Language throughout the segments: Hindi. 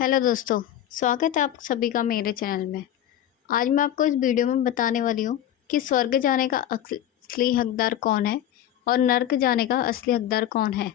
हेलो दोस्तों, स्वागत है आप सभी का मेरे चैनल में। आज मैं आपको इस वीडियो में बताने वाली हूँ कि स्वर्ग जाने का असली हकदार कौन है और नर्क जाने का असली हकदार कौन है।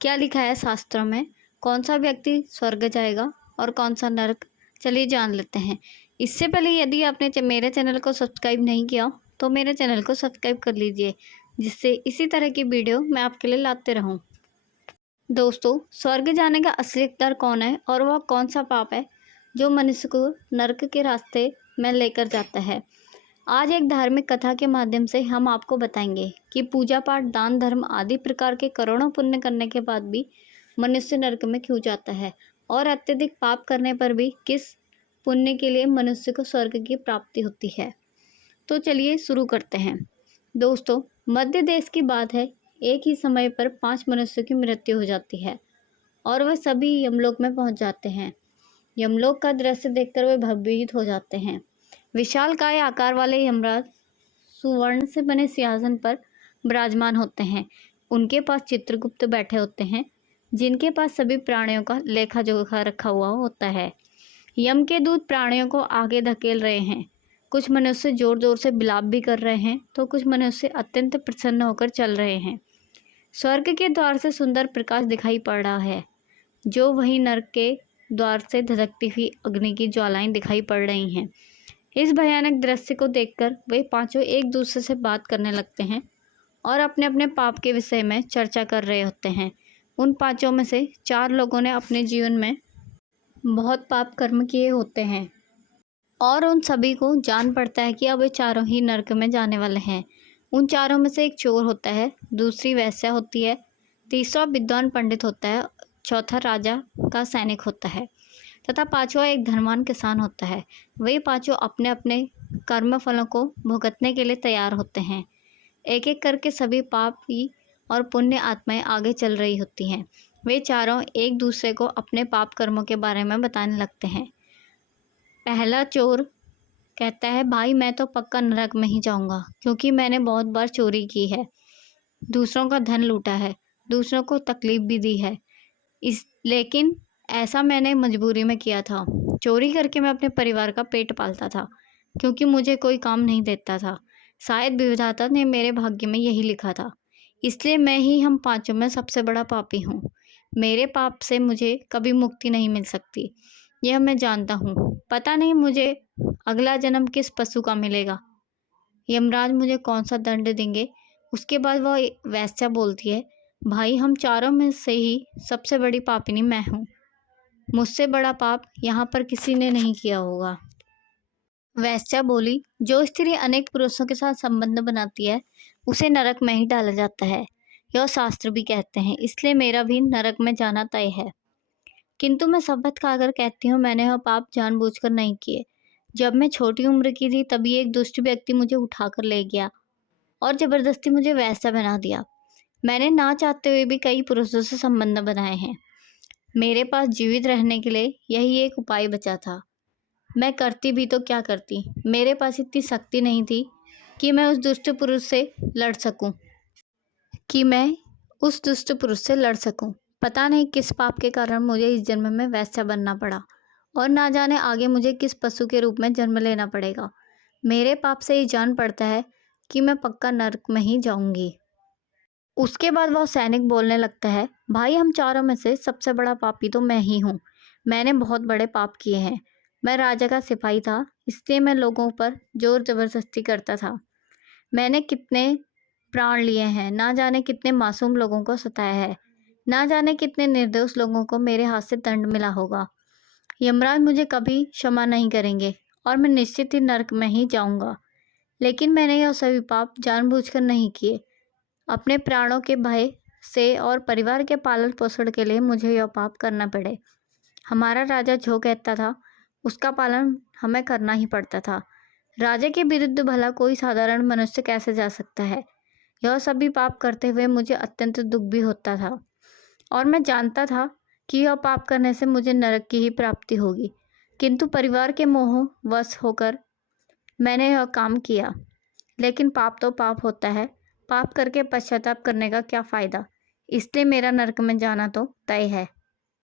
क्या लिखा है शास्त्रों में, कौन सा व्यक्ति स्वर्ग जाएगा और कौन सा नर्क। चलिए जान लेते हैं। इससे पहले यदि आपने मेरे चैनल को सब्सक्राइब नहीं किया तो मेरे चैनल को सब्सक्राइब कर लीजिए, जिससे इसी तरह की वीडियो मैं आपके लिए लाते रहूँ। दोस्तों, स्वर्ग जाने का असली हकदार कौन है और वह कौन सा पाप है जो मनुष्य को नरक के रास्ते में लेकर जाता है। आज एक धार्मिक कथा के माध्यम से हम आपको बताएंगे कि पूजा पाठ, दान धर्म आदि प्रकार के करोड़ों पुण्य करने के बाद भी मनुष्य नरक में क्यों जाता है और अत्यधिक पाप करने पर भी किस पुण्य के लिए मनुष्य को स्वर्ग की प्राप्ति होती है। तो चलिए शुरू करते हैं। दोस्तों, मध्य देश की बात है। एक ही समय पर 5 मनुष्यों की मृत्यु हो जाती है और वह सभी यमलोक में पहुंच जाते हैं। यमलोक का दृश्य देखकर वे भयभीत हो जाते हैं। विशालकाय आकार वाले यमराज सुवर्ण से बने सिंहासन पर विराजमान होते हैं। उनके पास चित्रगुप्त बैठे होते हैं, जिनके पास सभी प्राणियों का लेखा जोखा रखा हुआ होता है। यम के दूत प्राणियों को आगे धकेल रहे हैं। कुछ मनुष्य जोर जोर से विलाप भी कर रहे हैं तो कुछ मनुष्य अत्यंत प्रसन्न होकर चल रहे हैं। स्वर्ग के द्वार से सुंदर प्रकाश दिखाई पड़ रहा है, जो वहीं नरक के द्वार से धधकती हुई अग्नि की ज्वालाएं दिखाई पड़ रही हैं। इस भयानक दृश्य को देखकर वे पांचों एक दूसरे से बात करने लगते हैं और अपने अपने पाप के विषय में चर्चा कर रहे होते हैं। उन पांचों में से 4 लोगों ने अपने जीवन में बहुत पाप कर्म किए होते हैं और उन सभी को जान पड़ता है कि अब वे चारों ही नरक में जाने वाले हैं। उन चारों में से एक चोर होता है, दूसरी वैश्या होती है, तीसरा विद्वान पंडित होता है, चौथा राजा का सैनिक होता है तथा पांचवा एक धनवान किसान होता है। वे पांचों अपने अपने कर्म फलों को भुगतने के लिए तैयार होते हैं। एक एक करके सभी पापी और पुण्य आत्माएं आगे चल रही होती हैं। वे चारों एक दूसरे को अपने पाप कर्मों के बारे में बताने लगते हैं। पहला चोर कहता है, भाई मैं तो पक्का नरक में ही जाऊंगा, क्योंकि मैंने बहुत बार चोरी की है, दूसरों का धन लूटा है, दूसरों को तकलीफ भी दी है। लेकिन ऐसा मैंने मजबूरी में किया था। चोरी करके मैं अपने परिवार का पेट पालता था, क्योंकि मुझे कोई काम नहीं देता था। शायद विधाता ने मेरे भाग्य में यही लिखा था, इसलिए मैं ही हम पांचों में सबसे बड़ा पापी हूँ। मेरे पाप से मुझे कभी मुक्ति नहीं मिल सकती, यह मैं जानता हूँ। पता नहीं मुझे अगला जन्म किस पशु का मिलेगा, यमराज मुझे कौन सा दंड देंगे। उसके बाद वह वैश्या बोलती है, भाई हम चारों में से ही सबसे बड़ी पापिनी मैं हूँ। मुझसे बड़ा पाप यहाँ पर किसी ने नहीं किया होगा। वैश्या बोली, जो स्त्री अनेक पुरुषों के साथ संबंध बनाती है उसे नरक में ही डाला जाता है, यह शास्त्र भी कहते हैं, इसलिए मेरा भी नरक में जाना तय है। किंतु मैं शपथ खाकर कहती हूँ, मैंने वह पाप जानबूझकर नहीं किए। जब मैं छोटी उम्र की थी तभी एक दुष्ट व्यक्ति मुझे उठाकर ले गया और जबरदस्ती मुझे वैसा बना दिया। मैंने ना चाहते हुए भी कई पुरुषों से संबंध बनाए हैं। मेरे पास जीवित रहने के लिए यही एक उपाय बचा था। मैं करती भी तो क्या करती, मेरे पास इतनी शक्ति नहीं थी कि मैं उस दुष्ट पुरुष से लड़ सकूं। पता नहीं किस पाप के कारण मुझे इस जन्म में वैसा बनना पड़ा और ना जाने आगे मुझे किस पशु के रूप में जन्म लेना पड़ेगा। मेरे पाप से ही जान पड़ता है कि मैं पक्का नरक में ही जाऊंगी। उसके बाद वह सैनिक बोलने लगता है, भाई हम चारों में से सबसे बड़ा पापी तो मैं ही हूँ। मैंने बहुत बड़े पाप किए हैं। मैं राजा का सिपाही था, इसलिए मैं लोगों पर जोर जबरदस्ती करता था। मैंने कितने प्राण लिए हैं, ना जाने कितने मासूम लोगों को सताया है, ना जाने कितने निर्दोष लोगों को मेरे हाथ से दंड मिला होगा। यमराज मुझे कभी क्षमा नहीं करेंगे और मैं निश्चित ही नरक में ही जाऊंगा। लेकिन मैंने यह सभी पाप जानबूझकर नहीं किए। अपने प्राणों के भय से और परिवार के पालन पोषण के लिए मुझे यह पाप करना पड़े। हमारा राजा जो कहता था उसका पालन हमें करना ही पड़ता था। राजा के विरुद्ध भला कोई साधारण मनुष्य कैसे जा सकता है। यह सभी पाप करते हुए मुझे अत्यंत दुख भी होता था और मैं जानता था कि यह पाप करने से मुझे नरक की ही प्राप्ति होगी, किंतु परिवार के मोह वश होकर मैंने यह काम किया। लेकिन पाप तो पाप होता है, पाप करके पश्चाताप करने का क्या फ़ायदा, इसलिए मेरा नरक में जाना तो तय है।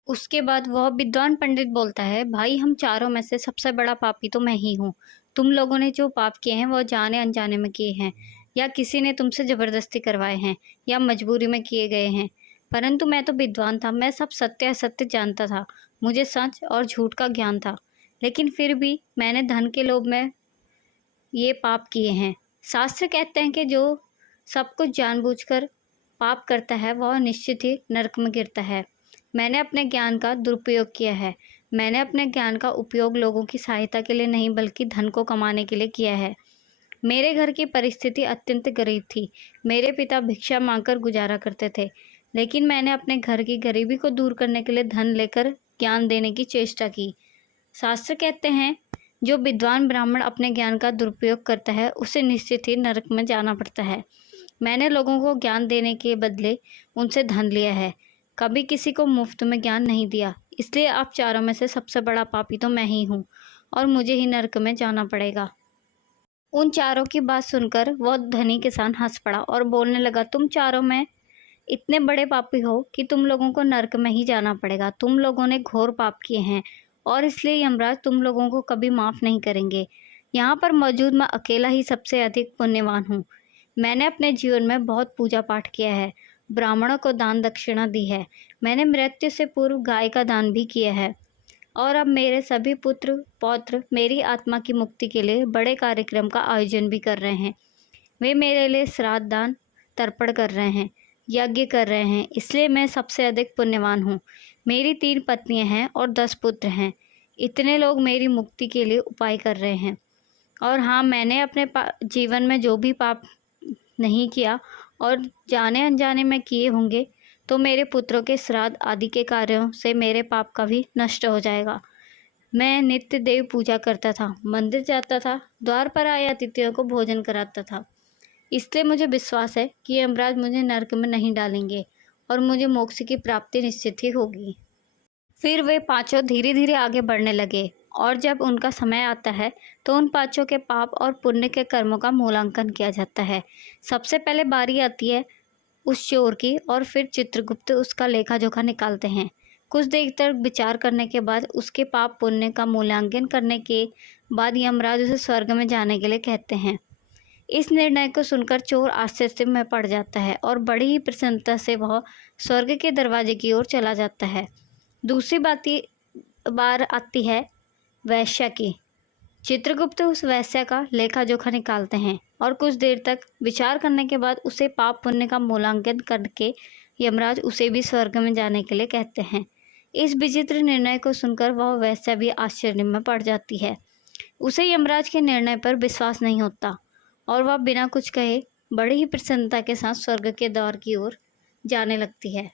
उसके बाद वह विद्वान पंडित बोलता है, भाई हम चारों में से सबसे बड़ा पापी तो मैं ही हूँ। तुम लोगों ने जो पाप किए हैं वह जाने अनजाने में किए हैं, या किसी ने तुमसे ज़बरदस्ती करवाए हैं, या मजबूरी में किए गए हैं। परंतु मैं तो विद्वान था, मैं सब सत्य असत्य जानता था, मुझे सच और झूठ का ज्ञान था। लेकिन फिर भी मैंने धन के लोभ में ये पाप किए हैं। शास्त्र कहते हैं कि जो सब कुछ जानबूझकर पाप करता है वह निश्चित ही नरक में गिरता है। मैंने अपने ज्ञान का दुरुपयोग किया है। मैंने अपने ज्ञान का उपयोग लोगों की सहायता के लिए नहीं बल्कि धन को कमाने के लिए किया है। मेरे घर की परिस्थिति अत्यंत गरीब थी। मेरे पिता भिक्षा मांगकर गुजारा करते थे, लेकिन मैंने अपने घर की गरीबी को दूर करने के लिए धन लेकर ज्ञान देने की चेष्टा की। शास्त्र कहते हैं, जो विद्वान ब्राह्मण अपने ज्ञान का दुरुपयोग करता है उसे निश्चित ही नरक में जाना पड़ता है। मैंने लोगों को ज्ञान देने के बदले उनसे धन लिया है, कभी किसी को मुफ्त में ज्ञान नहीं दिया। इसलिए आप चारों में से सबसे बड़ा पापी तो मैं ही हूँ और मुझे ही नरक में जाना पड़ेगा। उन चारों की बात सुनकर वह धनी किसान हंस पड़ा और बोलने लगा, तुम चारों में इतने बड़े पापी हो कि तुम लोगों को नरक में ही जाना पड़ेगा। तुम लोगों ने घोर पाप किए हैं और इसलिए यमराज तुम लोगों को कभी माफ़ नहीं करेंगे। यहाँ पर मौजूद मैं अकेला ही सबसे अधिक पुण्यवान हूँ। मैंने अपने जीवन में बहुत पूजा पाठ किया है, ब्राह्मणों को दान दक्षिणा दी है, मैंने मृत्यु से पूर्व गाय का दान भी किया है, और अब मेरे सभी पुत्र पौत्र मेरी आत्मा की मुक्ति के लिए बड़े कार्यक्रम का आयोजन भी कर रहे हैं। वे मेरे लिए श्राद्ध दान तर्पण कर रहे हैं, यज्ञ कर रहे हैं, इसलिए मैं सबसे अधिक पुण्यवान हूँ। मेरी 3 पत्नियाँ हैं और 10 पुत्र हैं। इतने लोग मेरी मुक्ति के लिए उपाय कर रहे हैं। और हाँ, मैंने अपने जीवन में जो भी पाप नहीं किया और जाने अनजाने में किए होंगे तो मेरे पुत्रों के श्राद्ध आदि के कार्यों से मेरे पाप का भी नष्ट हो जाएगा। मैं नित्य देव पूजा करता था, मंदिर जाता था, द्वार पर आए अतिथियों को भोजन कराता था। इसलिए मुझे विश्वास है कि यमराज मुझे नरक में नहीं डालेंगे और मुझे मोक्ष की प्राप्ति निश्चित ही होगी। फिर वे पांचों धीरे धीरे आगे बढ़ने लगे और जब उनका समय आता है तो उन पांचों के पाप और पुण्य के कर्मों का मूल्यांकन किया जाता है। सबसे पहले बारी आती है उस चोर की और फिर चित्रगुप्त उसका लेखा जोखा निकालते हैं। कुछ देर तक विचार करने के बाद उसके पाप पुण्य का मूल्यांकन करने के बाद यमराज उसे स्वर्ग में जाने के लिए कहते हैं। इस निर्णय को सुनकर चोर आश्चर्य में पड़ जाता है और बड़ी ही प्रसन्नता से वह स्वर्ग के दरवाजे की ओर चला जाता है। दूसरी बार आती है वैश्या की। चित्रगुप्त उस वैश्या का लेखा जोखा निकालते हैं और कुछ देर तक विचार करने के बाद उसे पाप पुण्य का मूल्यांकन करके यमराज उसे भी स्वर्ग में जाने के लिए कहते हैं। इस विचित्र निर्णय को सुनकर वह वैश्या भी आश्चर्य में पड़ जाती है। उसे यमराज के निर्णय पर विश्वास नहीं होता और वह बिना कुछ कहे बड़ी ही प्रसन्नता के साथ स्वर्ग के द्वार की ओर जाने लगती है।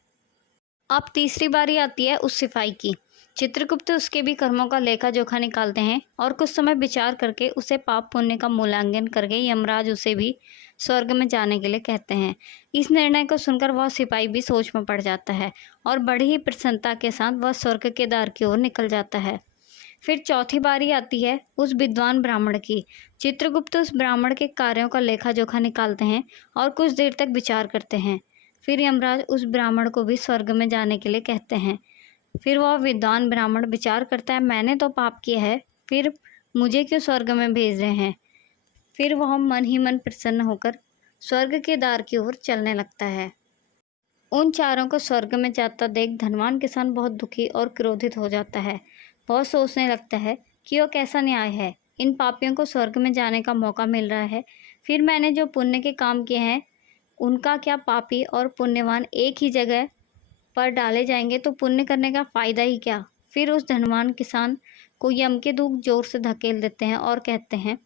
अब तीसरी बारी आती है उस सिपाही की। चित्रगुप्त उसके भी कर्मों का लेखा जोखा निकालते हैं और कुछ समय विचार करके उसे पाप पुण्य का मूल्यांकन करके यमराज उसे भी स्वर्ग में जाने के लिए कहते हैं। इस निर्णय को सुनकर वह सिपाही भी सोच में पड़ जाता है और बड़ी ही प्रसन्नता के साथ वह स्वर्ग के द्वार की ओर निकल जाता है। फिर चौथी बारी आती है उस विद्वान ब्राह्मण की। चित्रगुप्त उस ब्राह्मण के कार्यों का लेखा जोखा निकालते हैं और कुछ देर तक विचार करते हैं। फिर यमराज उस ब्राह्मण को भी स्वर्ग में जाने के लिए कहते हैं। फिर वह विद्वान ब्राह्मण विचार करता है, मैंने तो पाप किया है, फिर मुझे क्यों स्वर्ग में भेज रहे हैं। फिर वह मन ही मन प्रसन्न होकर स्वर्ग के द्वार की ओर चलने लगता है। उन चारों को स्वर्ग में जाता देख धनवान किसान बहुत दुखी और क्रोधित हो जाता है। वह सोचने लगता है कि यह कैसा न्याय है, इन पापियों को स्वर्ग में जाने का मौका मिल रहा है, फिर मैंने जो पुण्य के काम किए हैं उनका क्या पापी और पुण्यवान एक ही जगह पर डाले जाएंगे तो पुण्य करने का फ़ायदा ही क्या। फिर उस धनवान किसान को यम के दूत जोर से धकेल देते हैं और कहते हैं,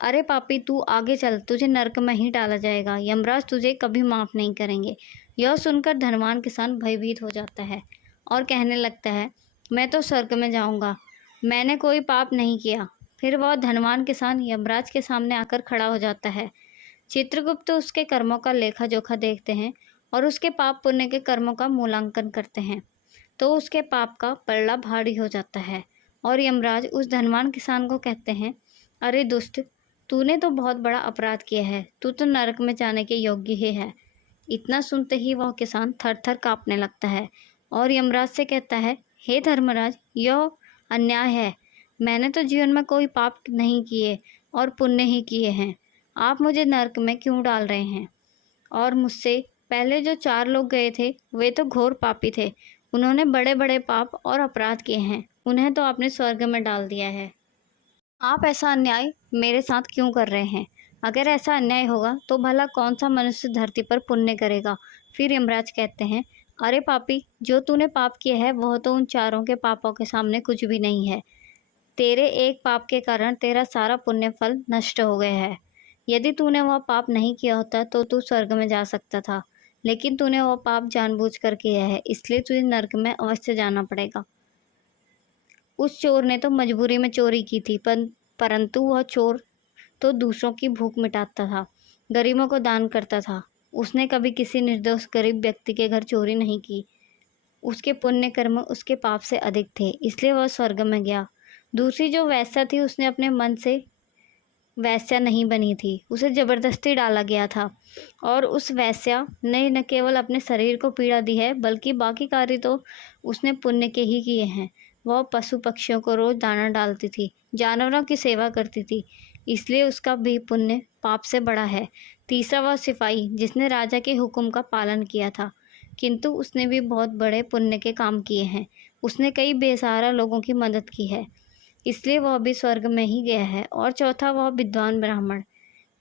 अरे पापी तू आगे चल, तुझे नरक में ही डाला जाएगा, यमराज तुझे कभी माफ़ नहीं करेंगे। यह सुनकर धनवान किसान भयभीत हो जाता है और कहने लगता है, मैं तो स्वर्ग में जाऊंगा, मैंने कोई पाप नहीं किया। फिर वह धनवान किसान यमराज के सामने आकर खड़ा हो जाता है। चित्रगुप्त उसके कर्मों का लेखा जोखा देखते हैं और उसके पाप पुण्य के कर्मों का मूल्यांकन करते हैं तो उसके पाप का पलड़ा भारी हो जाता है और यमराज उस धनवान किसान को कहते हैं, अरे दुष्ट, तूने तो बहुत बड़ा अपराध किया है, तू तो नरक में जाने के योग्य ही है। इतना सुनते ही वह किसान थर थर काँपने लगता है और यमराज से कहता है, हे धर्मराज, यह अन्याय है। मैंने तो जीवन में कोई पाप नहीं किए और पुण्य ही किए हैं। आप मुझे नरक में क्यों डाल रहे हैं? और मुझसे पहले जो 4 लोग गए थे वे तो घोर पापी थे। उन्होंने बड़े बड़े पाप और अपराध किए हैं। उन्हें तो आपने स्वर्ग में डाल दिया है। आप ऐसा अन्याय मेरे साथ क्यों कर रहे हैं? अगर ऐसा अन्याय होगा तो भला कौन सा मनुष्य धरती पर पुण्य करेगा? फिर यमराज कहते हैं, अरे पापी, जो तूने पाप किया है वह तो उन चारों के पापों के सामने कुछ भी नहीं है। तेरे एक पाप के कारण तेरा सारा पुण्य फल नष्ट हो गया है। यदि तूने वह पाप नहीं किया होता तो तू स्वर्ग में जा सकता था, लेकिन तूने वह पाप जानबूझकर किया है, इसलिए तुझे नरक में अवश्य जाना पड़ेगा। उस चोर ने तो मजबूरी में चोरी की थी, परंतु वह चोर तो दूसरों की भूख मिटाता था, गरीबों को दान करता था। उसने कभी किसी निर्दोष गरीब व्यक्ति के घर चोरी नहीं की। उसके पुण्य कर्म उसके पाप से अधिक थे, इसलिए वह स्वर्ग में गया। दूसरी जो वेश्या थी, उसने अपने मन से वेश्या नहीं बनी थी, उसे ज़बरदस्ती डाला गया था। और उस वेश्या ने न केवल अपने शरीर को पीड़ा दी है, बल्कि बाकी कार्य तो उसने पुण्य के ही किए हैं। वह पशु पक्षियों को रोज़ दाना डालती थी, जानवरों की सेवा करती थी, इसलिए उसका भी पुण्य पाप से बड़ा है। तीसरा वह सिपाही जिसने राजा के हुक्म का पालन किया था, किंतु उसने भी बहुत बड़े पुण्य के काम किए हैं। उसने कई बेसहारा लोगों की मदद की है, इसलिए वह भी स्वर्ग में ही गया है। और चौथा वह विद्वान ब्राह्मण,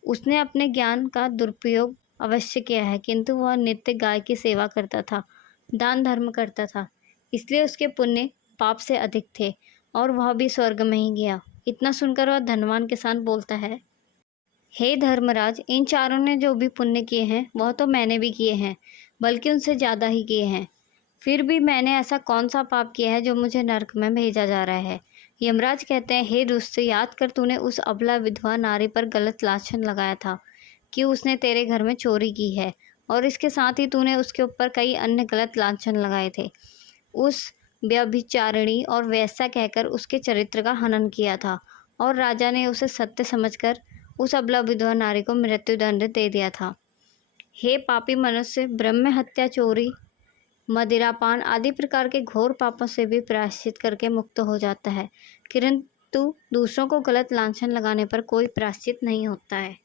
उसने अपने ज्ञान का दुरुपयोग अवश्य किया है, किंतु वह नित्य गाय की सेवा करता था, दान धर्म करता था, इसलिए उसके पुण्य पाप से अधिक थे और वह भी स्वर्ग में ही गया। इतना सुनकर वह धनवान किसान बोलता है, हे धर्मराज, इन चारों ने जो भी पुण्य किए हैं वह तो मैंने भी किए हैं, बल्कि उनसे ज़्यादा ही किए हैं। फिर भी मैंने ऐसा कौन सा पाप किया है जो मुझे नरक में भेजा जा रहा है? यमराज कहते हैं, हे दुष्ट, याद कर, तूने उस अबला विधवा नारी पर गलत लांछन लगाया था कि उसने तेरे घर में चोरी की है, और इसके साथ ही तूने उसके ऊपर कई अन्य गलत लांछन लगाए थे। उस व्यभिचारिणी और वेश्या कहकर उसके चरित्र का हनन किया था, और राजा ने उसे सत्य समझकर उस अबला विधवा नारी को मृत्युदंड दे दिया था। हे पापी मनुष्य, ब्रह्म हत्या, चोरी, मदिरापान आदि प्रकार के घोर पापों से भी प्रायश्चित करके मुक्त हो जाता है, किंतु दूसरों को गलत लांछन लगाने पर कोई प्रायश्चित नहीं होता है।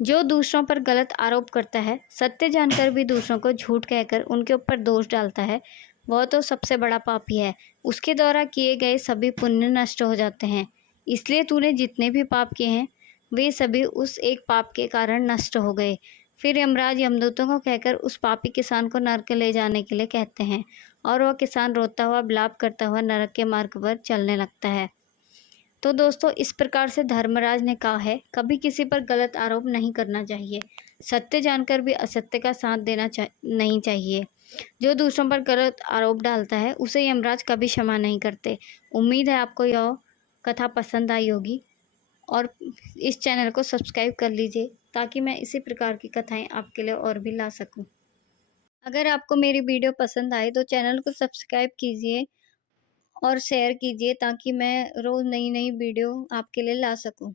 जो दूसरों पर गलत आरोप करता है, सत्य जानकर भी दूसरों को झूठ कहकर उनके ऊपर दोष डालता है, वह तो सबसे बड़ा पापी है। उसके द्वारा किए गए सभी पुण्य नष्ट हो जाते हैं। इसलिए तूने जितने भी पाप किए हैं वे सभी उस एक पाप के कारण नष्ट हो गए। फिर यमराज यमदूतों को कहकर उस पापी किसान को नरक ले जाने के लिए कहते हैं, और वह किसान रोता हुआ विलाप करता हुआ नरक के मार्ग पर चलने लगता है। तो दोस्तों, इस प्रकार से धर्मराज ने कहा है, कभी किसी पर गलत आरोप नहीं करना चाहिए। सत्य जानकर भी असत्य का साथ देना नहीं चाहिए। जो दूसरों पर गलत आरोप डालता है उसे यमराज कभी क्षमा नहीं करते। उम्मीद है आपको यह कथा पसंद आई होगी, और इस चैनल को सब्सक्राइब कर लीजिए ताकि मैं इसी प्रकार की कथाएं आपके लिए और भी ला सकूं। अगर आपको मेरी वीडियो पसंद आए तो चैनल को सब्सक्राइब कीजिए और शेयर कीजिए ताकि मैं रोज़ नई नई वीडियो आपके लिए ला सकूं।